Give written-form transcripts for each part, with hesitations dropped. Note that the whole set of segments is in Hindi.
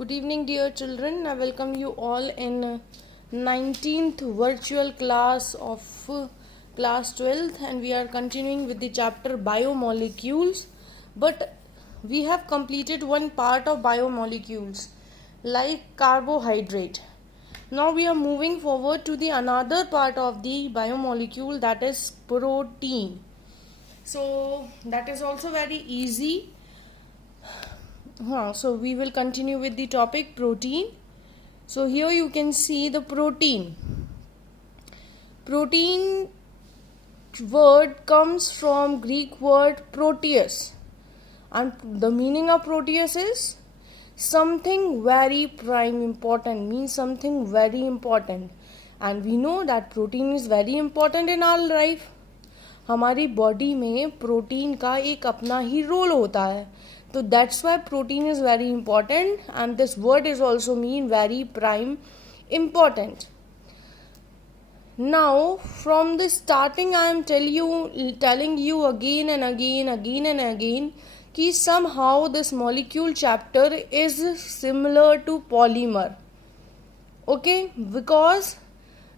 Good evening, dear children. I welcome you all in 19th virtual class of class 12th, and we are continuing with the chapter biomolecules. But we have completed one part of biomolecules like carbohydrate. Now we are moving forward to the another part of the biomolecule, that is protein. So that is also very easy. So we will continue with the topic protein. So here you can see the protein. Protein word comes from Greek word proteus, and the meaning of proteus is something very prime important, means something very important. And we know that protein is very important in our life. हमारी बॉडी में प्रोटीन का एक अपना ही रोल होता है. So that's why protein is very important, and this word is also mean very prime important. Now from the starting I am telling you again and again कि somehow this molecule chapter is similar to polymer. Okay, because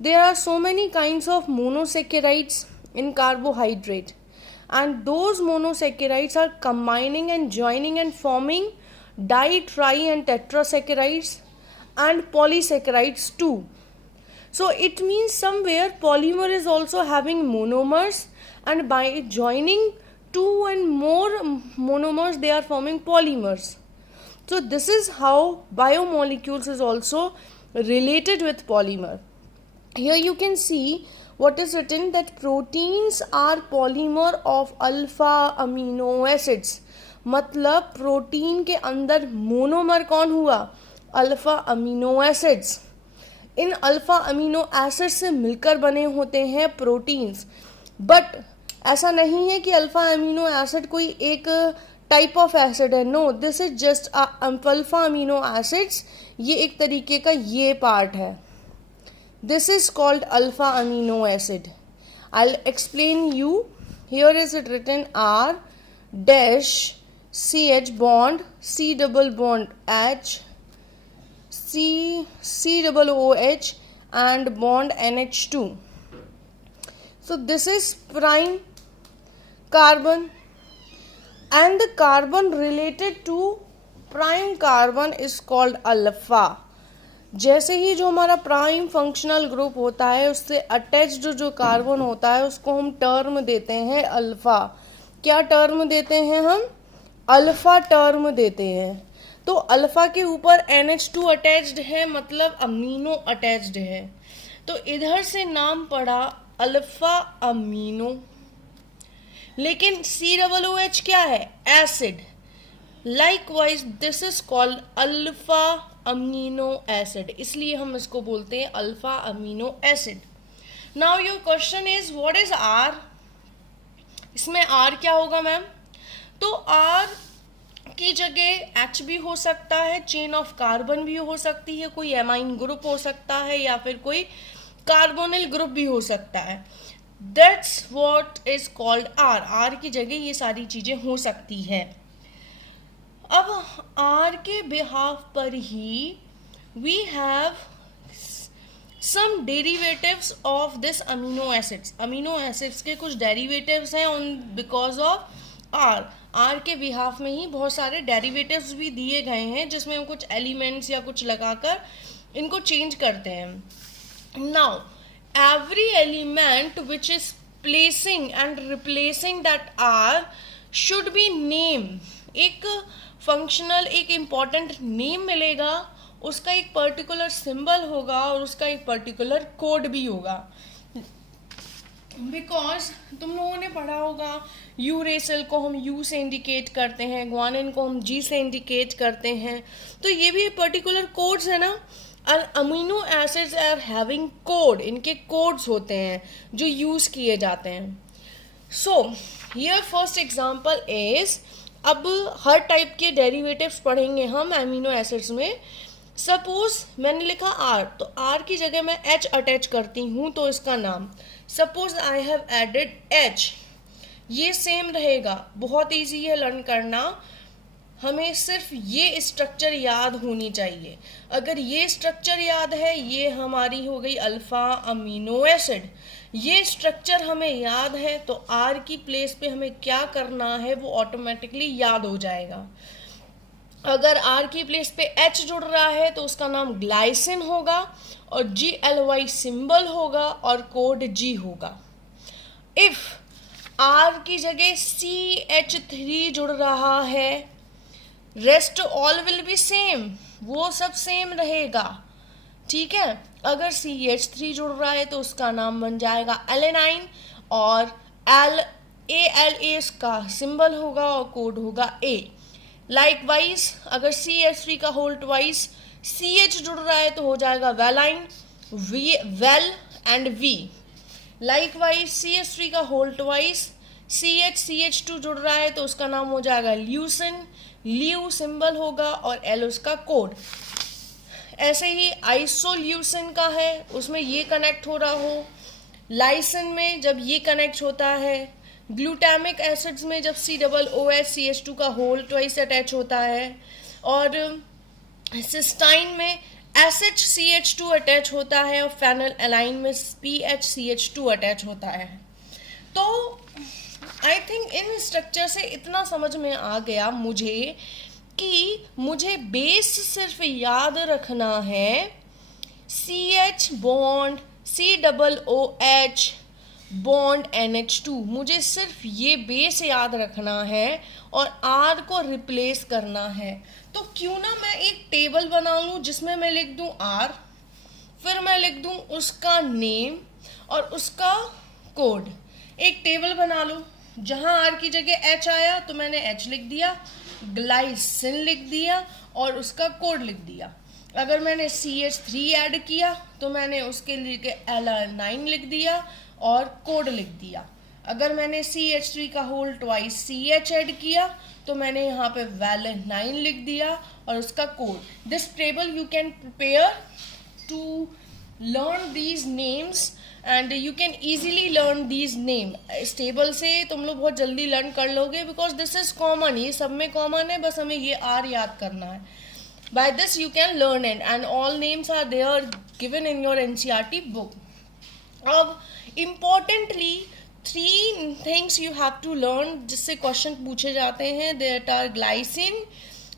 there are so many kinds of monosaccharides in carbohydrate, and those monosaccharides are combining and joining and forming di, tri and tetrasaccharides and polysaccharides too. So it means somewhere polymer is also having monomers, and by joining two and more monomers they are forming polymers. So this is how biomolecules is also related with polymer. Here you can see what is written, that proteins are polymer of alpha amino acids. मतलब प्रोटीन के अंदर मोनोमर कौन हुआ? Alpha amino acids. इन अल्फा अमीनो एसिड से मिलकर बने होते हैं प्रोटीन्स. बट ऐसा नहीं है कि अल्फा अमीनो एसिड कोई एक टाइप ऑफ एसिड है. No, this is just alpha amino acids. ये एक तरीके का ये पार्ट है. This is called alpha amino acid. I'll explain you. Here is it written R dash CH bond C double bond H C double OH and bond NH2. So this is prime carbon, and the carbon related to prime carbon is called alpha. जैसे ही जो हमारा प्राइम फंक्शनल ग्रुप होता है उससे अटैच्ड जो कार्बन होता है उसको हम टर्म देते हैं अल्फा. क्या टर्म देते हैं हम? अल्फा टर्म देते हैं. तो अल्फा के ऊपर NH2 अटैच्ड है, मतलब अमीनो अटैच्ड है. तो इधर से नाम पड़ा अल्फा अमीनो. लेकिन COOH क्या है? Acid. Likewise this is called alpha amino acid, इसलिए हम इसको बोलते हैं alpha amino acid. Now your question is what is R. इसमें आर क्या होगा मैम? तो आर की जगह एच भी हो सकता है, चेन ऑफ कार्बन भी हो सकती है, कोई एमाइन ग्रुप हो सकता है, या फिर कोई कार्बोनिल ग्रुप भी हो सकता है. That's what is called R. R की जगह ये सारी चीजें हो सकती है. अब आर के बिहाफ पर ही we have some derivatives of this amino acids. Amino acids के कुछ डेरिवेटिव्स हैं on because of R. R के बिहाफ में ही बहुत सारे डेरिवेटिव्स भी दिए गए हैं जिसमें हम कुछ एलिमेंट्स या कुछ लगाकर इनको चेंज करते हैं. Now every element which is placing and replacing that are should be name. एक फंक्शनल एक इम्पॉर्टेंट नेम मिलेगा, उसका एक पर्टिकुलर सिंबल होगा और उसका एक पर्टिकुलर कोड भी होगा. बिकॉज तुम लोगों ने पढ़ा होगा यूरेसिल को हम यू से इंडिकेट करते हैं, ग्वानिन को हम जी से इंडिकेट करते हैं. तो ये भी पर्टिकुलर कोड्स है ना. Amino acids are having code. इनके कोड्स होते हैं जो यूज किए जाते हैं. So here first example is, अब हर टाइप के डेरिवेटिव्स पढ़ेंगे हम अमीनो एसिड्स में. सपोज मैंने लिखा आर, तो आर की जगह मैं एच अटैच करती हूँ तो इसका नाम. Suppose I have added H. ये सेम रहेगा, बहुत इजी है लर्न करना. हमें सिर्फ ये स्ट्रक्चर याद होनी चाहिए। अगर ये स्ट्रक्चर याद है, ये हमारी हो गई अल्फा अमीनो एसिड, ये स्ट्रक्चर हमें याद है तो आर की प्लेस पे हमें क्या करना है वो ऑटोमेटिकली याद हो जाएगा। अगर आर की प्लेस पे एच जुड़ रहा है तो उसका नाम ग्लाइसिन होगा और GLY सिंबल होगा और कोड G होगा। इफ आर की जगह CH3 जुड़ रहा है, rest all will be same, वो सब सेम रहेगा, ठीक है। अगर CH3 जुड़ रहा है तो उसका नाम बन जाएगा एलेनाइन और ALA इसका सिंबल होगा और कोड होगा A। लाइकवाइज अगर CH3 का होल ट्वाइस CH जुड़ रहा है तो हो जाएगा valine, well and V। Likewise CH3 का होल ट्वाइस CH2 जुड़ रहा है तो उसका नाम हो जाएगा ल्यूसिन, ल्यू सिंबल होगा और L उसका कोड। ऐसे ही आइसोल्यूसिन का है, उसमें ये कनेक्ट हो रहा हो, लाइसिन में जब ये कनेक्ट होता है, ग्लूटामिक एसिड्स में जब COOH CH2 का होल ट्वाइस अटैच होता है, और सिस्टाइन में SHCH2 अटैच होता है और फेनल एलाइन में PHCH2 अटैच होता है। तो आई थिंक इन स्ट्रक्चर से इतना समझ में आ गया मुझे कि मुझे बेस सिर्फ याद रखना है CH bond COOH bond NH2, मुझे सिर्फ ये बेस याद रखना है और R को रिप्लेस करना है। तो क्यों ना मैं एक टेबल बना लूँ जिसमें मैं लिख दूँ R, फिर मैं लिख दूँ उसका नेम और उसका कोड। एक टेबल बना लूँ जहाँ R की जगह H आया तो मैंने H लिख दिया, ग्लाइसिन लिख दिया और उसका कोड लिख दिया। अगर मैंने CH3 ऐड किया तो मैंने उसके लिए एलानाइन लिख दिया और कोड लिख दिया। अगर मैंने CH3 का होल ट्वाइस CH ऐड किया तो मैंने यहाँ पे वेलानाइन लिख दिया और उसका कोड। This table you can prepare to learn these names and you can easily learn these name। इस टेबल से तुम लोग बहुत जल्दी लर्न कर लोगे बिकॉज दिस इज कॉमन, ये सब में कॉमन है, बस हमें ये आर याद करना है। By this you can learn it and all names are there given in your NCERT book. अब importantly 3 things you have to learn जिससे क्वेश्चन पूछे जाते हैं, that are glycine,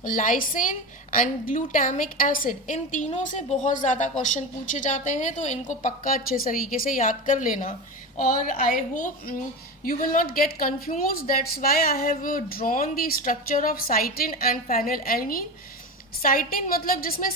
lysine and glutamic acid. इन तीनों से बहुत ज़्यादा क्वेश्चन पूछे जाते हैं तो इनको पक्का अच्छे तरीके से याद कर लेना। और I hope you will not get confuse, that's why I have drawn the structure of cysteine and phenylalanine. Cysteine मतलब जिसमें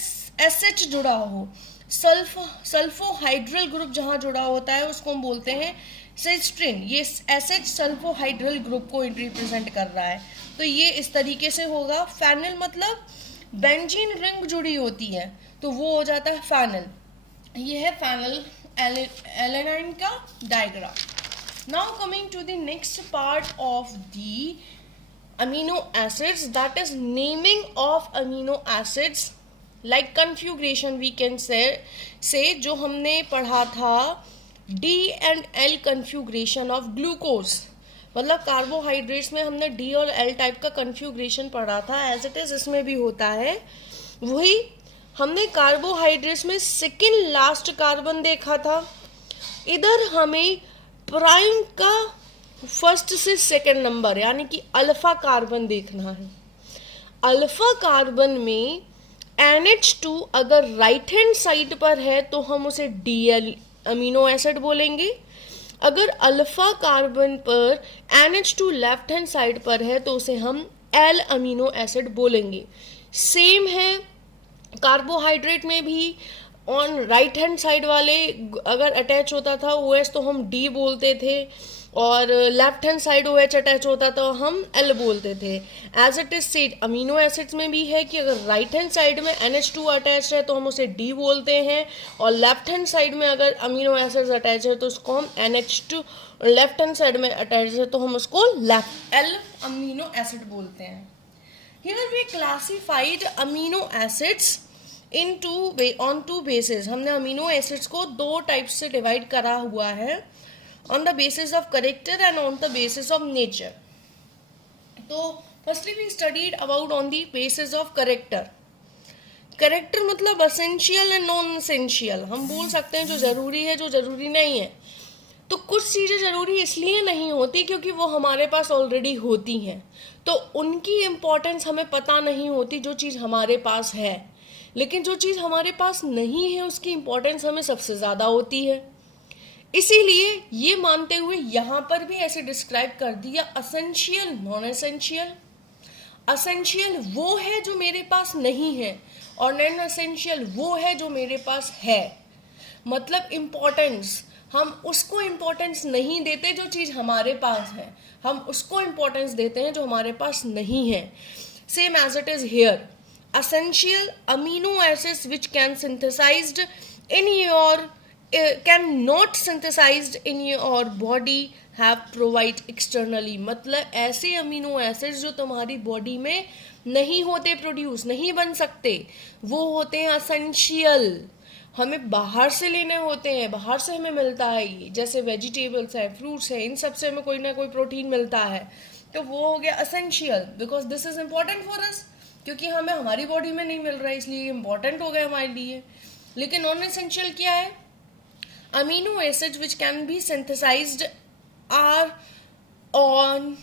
SH जुड़ा हो, सल्फोहाइड्रल ग्रुप जहाँ जुड़ा होता है उसको हम बोलते हैं सिस्टीन। ये SH सल्फोहाइड्रल ग्रुप को रिप्रेजेंट कर रहा है, तो ये इस तरीके से होगा। फेनिल मतलब बेंजीन रिंग जुड़ी होती है तो वो हो जाता है फेनिल। ये है फेनिल एलेनाइन का diagram. Now coming to the next part of the amino acids, that is naming of amino acids like configuration we can say जो हमने पढ़ा था D and L configuration of glucose, मतलब कार्बोहाइड्रेट्स में हमने D और L टाइप का कन्फ्यूग्रेशन पढ़ा था, एज इट इज इसमें भी होता है वही। हमने कार्बोहाइड्रेट्स में सेकेंड लास्ट कार्बन देखा था, इधर हमें प्राइम का फर्स्ट से सेकेंड नंबर यानी कि अल्फा कार्बन देखना है। अल्फा कार्बन में NH2 अगर राइट हैंड साइड पर है तो हम उसे DL अमीनो एसिड बोलेंगे, अगर अल्फा कार्बन पर NH2 लेफ्ट हैंड साइड पर है तो उसे हम L अमीनो एसिड बोलेंगे। सेम है कार्बोहाइड्रेट में भी, ऑन राइट हैंड साइड वाले अगर अटैच होता था OH तो हम D बोलते थे और left hand side OH attach होता तो हम L बोलते थे। As it is said amino acids में भी है कि अगर राइट हैंड साइड में NH2 अटैच है तो हम उसे D बोलते हैं और लेफ्ट हैंड साइड में अगर अमीनो एसिड्स अटैच है तो उसको हम NH2, लेफ्ट हैंड साइड में अटैच है तो हम उसको L अमीनो एसिड बोलते हैं। Here we classified amino acids in on two basis. हमने अमीनो एसिड्स को 2 टाइप्स से डिवाइड करा हुआ है, on the basis of character and on the basis of nature. तो firstly we studied about on the basis of character. Character मतलब असेंशियल एंड नॉन असेंशियल. हम बोल सकते हैं जो ज़रूरी है, जो ज़रूरी नहीं है. तो कुछ चीज़ें ज़रूरी इसलिए नहीं होती क्योंकि वो हमारे पास ऑलरेडी होती हैं, तो उनकी इम्पोर्टेंस हमें पता नहीं होती जो चीज़ हमारे पास है. लेकिन जो चीज़ हमारे पास नहीं है उसकी इम्पोर्टेंस हमें सबसे ज़्यादा होती है. इसीलिए ये मानते हुए यहाँ पर भी ऐसे डिस्क्राइब कर दिया असेंशियल, नॉन एसेंशियल. असेंशियल वो है जो मेरे पास नहीं है और नॉन एसेंशियल वो है जो मेरे पास है. मतलब इम्पोर्टेंस, हम उसको इम्पोर्टेंस नहीं देते जो चीज़ हमारे पास है, हम उसको इम्पोर्टेंस देते हैं जो हमारे पास नहीं है. Same as it is here. Essential amino acids which can synthesized in your can not synthesized in your body have provide externally. मतलब ऐसे अमीनो एसिड्स जो तुम्हारी बॉडी में नहीं होते, प्रोड्यूस नहीं बन सकते, वो होते हैं असेंशियल. हमें बाहर से लेने होते हैं, बाहर से हमें मिलता है ये, जैसे वेजिटेबल्स है, फ्रूट्स है, इन सब से हमें कोई ना कोई प्रोटीन मिलता है. तो वो हो गया essential because this is important for us, क्योंकि हमें हमारी बॉडी में नहीं मिल रहा है इसलिए इम्पॉर्टेंट हो गया हमारे लिए. लेकिन नॉन एसेंशियल क्या है? Amino acids which can be synthesized are on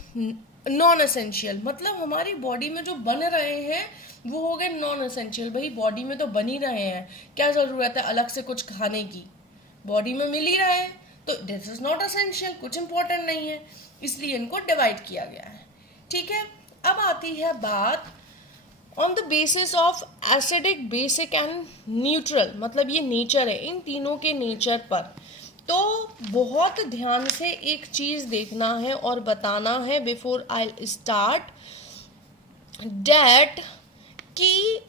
non essential. मतलब हमारी बॉडी में जो बन रहे हैं वो हो गए नॉन एसेंशियल. भाई बॉडी में तो बन ही रहे हैं, क्या ज़रूरत है अलग से कुछ खाने की, बॉडी में मिल ही रहा है, तो दिस इज नॉट एसेंशियल, कुछ इंपॉर्टेंट नहीं है, इसलिए इनको डिवाइड किया गया है. ठीक है. अब आती है बात on the basis of acidic, basic and neutral. मतलब ये नेचर है, इन तीनों के नेचर पर. तो बहुत ध्यान से एक चीज़ देखना है और बताना है बिफोर आई स्टार्ट डैट कि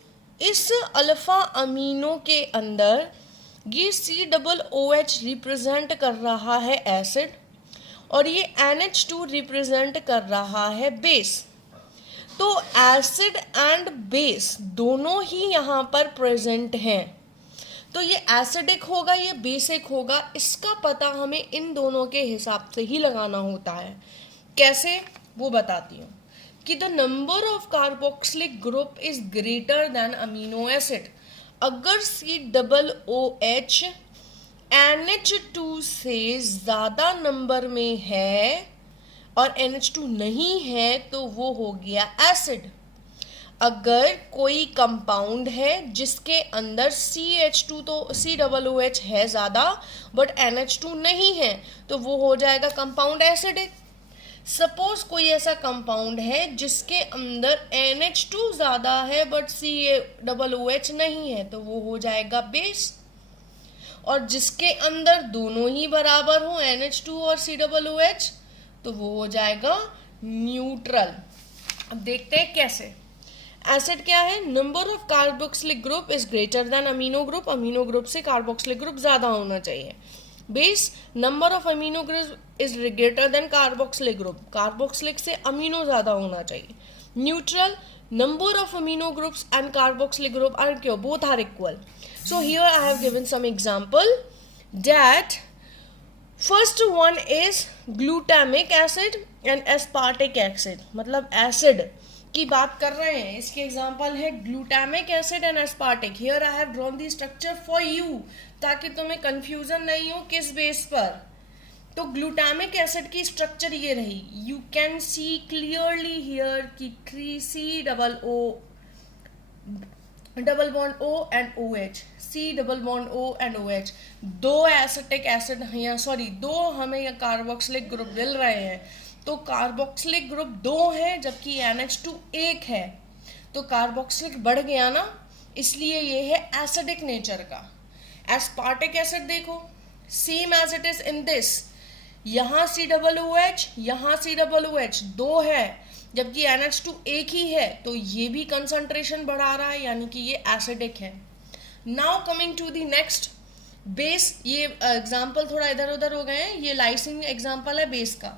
इस अल्फा अमीनो के अंदर ये COOH रिप्रेजेंट कर रहा है एसिड और ये NH2 रिप्रेजेंट कर रहा है बेस. तो एसिड एंड बेस दोनों ही यहाँ पर प्रेजेंट हैं. तो ये एसिडिक होगा, ये बेसिक होगा, इसका पता हमें इन दोनों के हिसाब से ही लगाना होता है. कैसे वो बताती हूँ कि the number of carboxylic group is greater than amino acid. अगर COOH NH2 से ज़्यादा नंबर में है और NH2 नहीं है तो वो हो गया एसिड. अगर कोई कंपाउंड है जिसके अंदर CH2 तो COOH है ज़्यादा बट NH2 नहीं है तो वो हो जाएगा कंपाउंड एसिडिक. सपोज कोई ऐसा कंपाउंड है जिसके अंदर NH2 ज़्यादा है बट COOH नहीं है तो वो हो जाएगा बेस. और जिसके अंदर दोनों ही बराबर हो NH2 और COOH तो वो हो जाएगा न्यूट्रल. अब देखते हैं कैसे. एसिड क्या है? Number of carboxylic group is greater than amino group. Amino group से कार्बोक्सिलिक ग्रुप ज़्यादा होना चाहिए. Base, number of amino group is greater than carboxylic group. Carboxylic से अमीनो ज़्यादा होना चाहिए. Neutral, number of amino groups and carboxylic group are equal, both are equal. So here I have given some example that first one is glutamic acid and aspartic acid. मतलब acid की बात कर रहे हैं, इसके एग्जाम्पल है glutamic acid and aspartic. Here I have drawn the structure for you ताकि तुम्हें कंफ्यूजन नहीं हो किस बेस पर. तो ग्लूटामिक एसिड की स्ट्रक्चर ये रही. You can see clearly here कि 3C double bond O and OH, C double bond O and OH. दो एसिटिक एसिड या सॉरी दो हमें या कार्बोक्सिलिक ग्रुप मिल रहे हैं. तो कार्बोक्सिलिक ग्रुप 2 है जबकि NH2 1 है. तो कार्बोक्सिलिक बढ़ गया ना, इसलिए ये है एसिडिक नेचर का. एस्पार्टिक एसिड देखो, same as it is in this. यहाँ COOH, यहाँ COOH 2 है जबकि NH2 1 ही है, तो ये भी कंसंट्रेशन बढ़ा रहा है, यानी कि ये एसिडिक है. Now coming to the next base. ये एग्जाम्पल थोड़ा इधर उधर हो गए हैं. ये लाइसिन एग्जाम्पल है बेस का.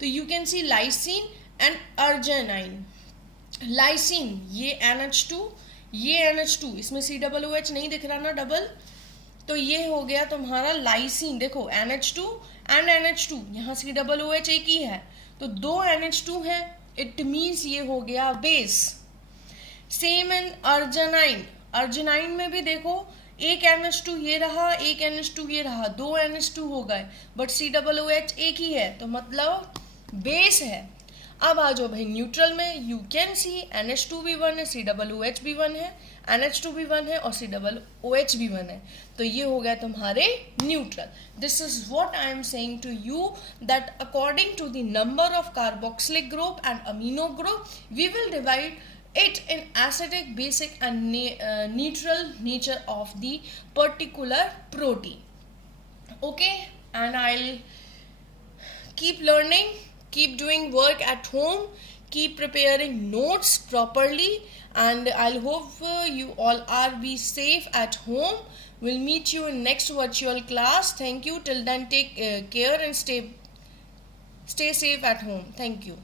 तो you can see lysine and arginine. Lysine ये NH2, ये NH2, इसमें COOH नहीं दिख रहा ना डबल, तो ये हो गया तुम्हारा लाइसिन. देखो NH2 एंड NH2, यहाँ COOH एक ही है, तो 2 NH2 है, इट मीन्स ये हो गया base. Same in arginine. Arginine में भी देखो एक NH2 ये रहा, एक NH2 ये रहा, दो NH2 हो गए, बट COOH एक ही है, तो मतलब बेस है. अब आ जाओ भाई न्यूट्रल में. यू कैन सी NH2 भी 1 है, COOH भी 1 है, NH2 भी 1 है और COOH भी 1 है. तो ये हो गया तुम्हारे neutral. This is what I am saying to you that according to the number of carboxylic group and amino group we will divide it in acidic, basic and neutral nature of the particular protein. Okay, and I'll keep learning, keep doing work at home, keep preparing notes properly, and I'll hope you all are be safe at home. We'll meet you in next virtual class. Thank you. Till then, take care and stay safe at home. Thank you.